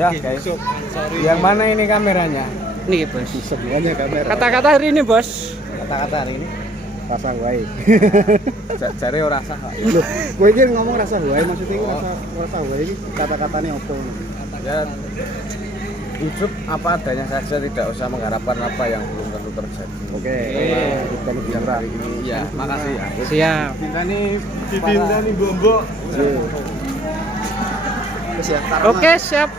Ya, guys. Yang mana ini kameranya? Nih, Bos. Semuanya kamera. Kata-kata hari ini, Bos. Kata-kata hari ini rasa wae. Jare ora sah. Lho, kowe iki ngomong rasa wae maksudnya iki rasa wae iki kata-katane opo? Ya hidup apa adanya saja, tidak usah mengharapkan apa yang belum tentu terjadi. Oke. Kita lebih hari ini. Ya, makasih ya. Siap. Dipintani bombok. Oke, siap.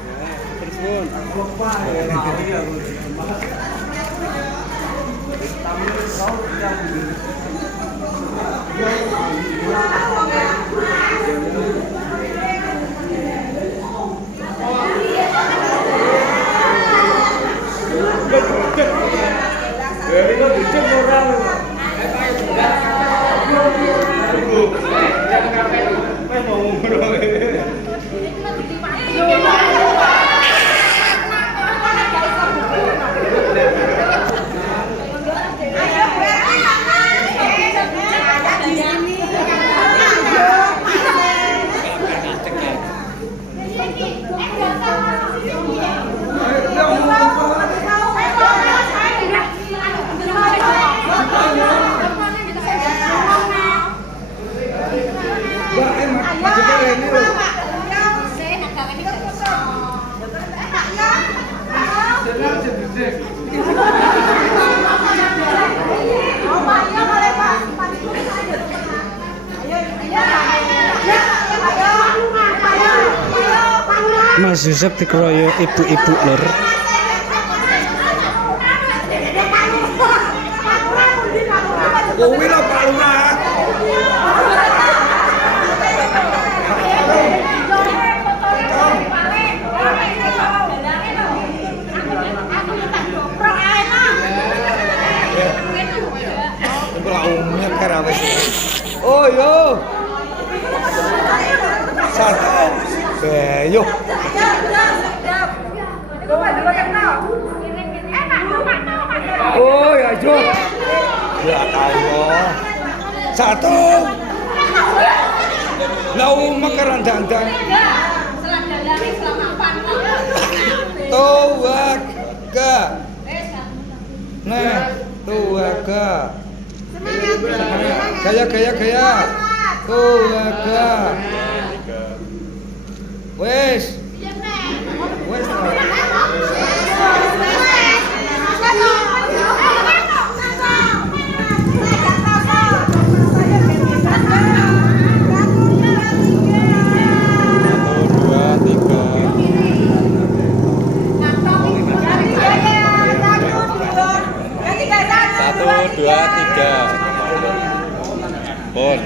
Mas Yusuf dikeroyok ibu-ibu lur. Kowe lho Pak Lurah. Oh yo. Satu. Yo. Oh ya Jo. Ya Allah. Satu. Lau makaran dandan. Tuwaga. Nah, tuwaga. Gaya. Tuwaga. Wes. Wes. Dua, tiga. Pon.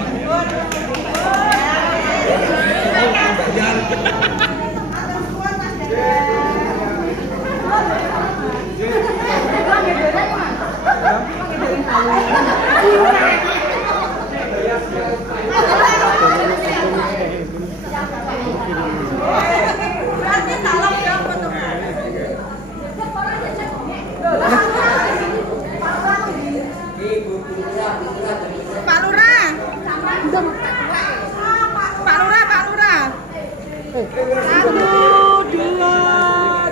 Pak Lurah. Satu, dua,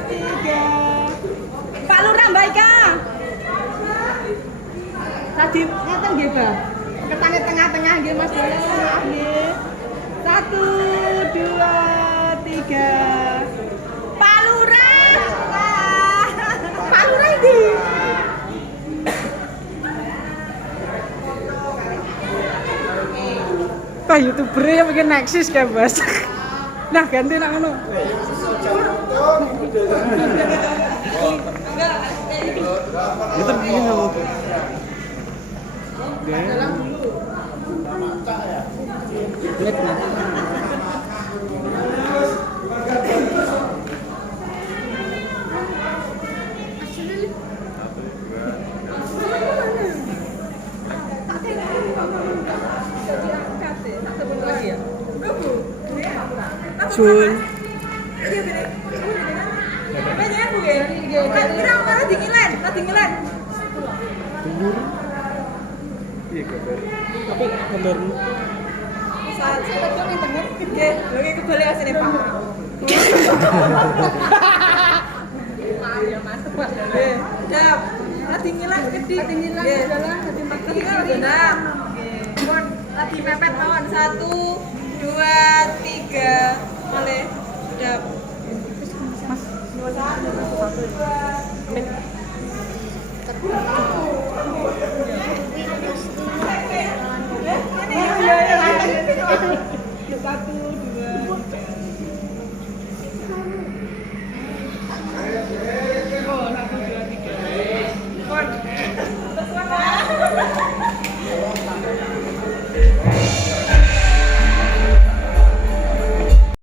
tiga. Pak Lurah, Mbak Ika. Tadi ngeten nggih, Mbak. Ketane tengah-tengah nggih, Mas. Maaf nggih. Satu, dua, tiga. Pak Lurah. Pak Lurah ini. Pak YouTuber yang bikin Nexus kayak Bos. Nah, ganti nak ngono. Itu begini mau. Jul. Apa gambar? Saya kebalik asine Pak. Lagi nyilang jalan, lagi makan jalan. Bon, lagi mepet mawon. 1, 2, 3. Boleh. Sudah. Mas.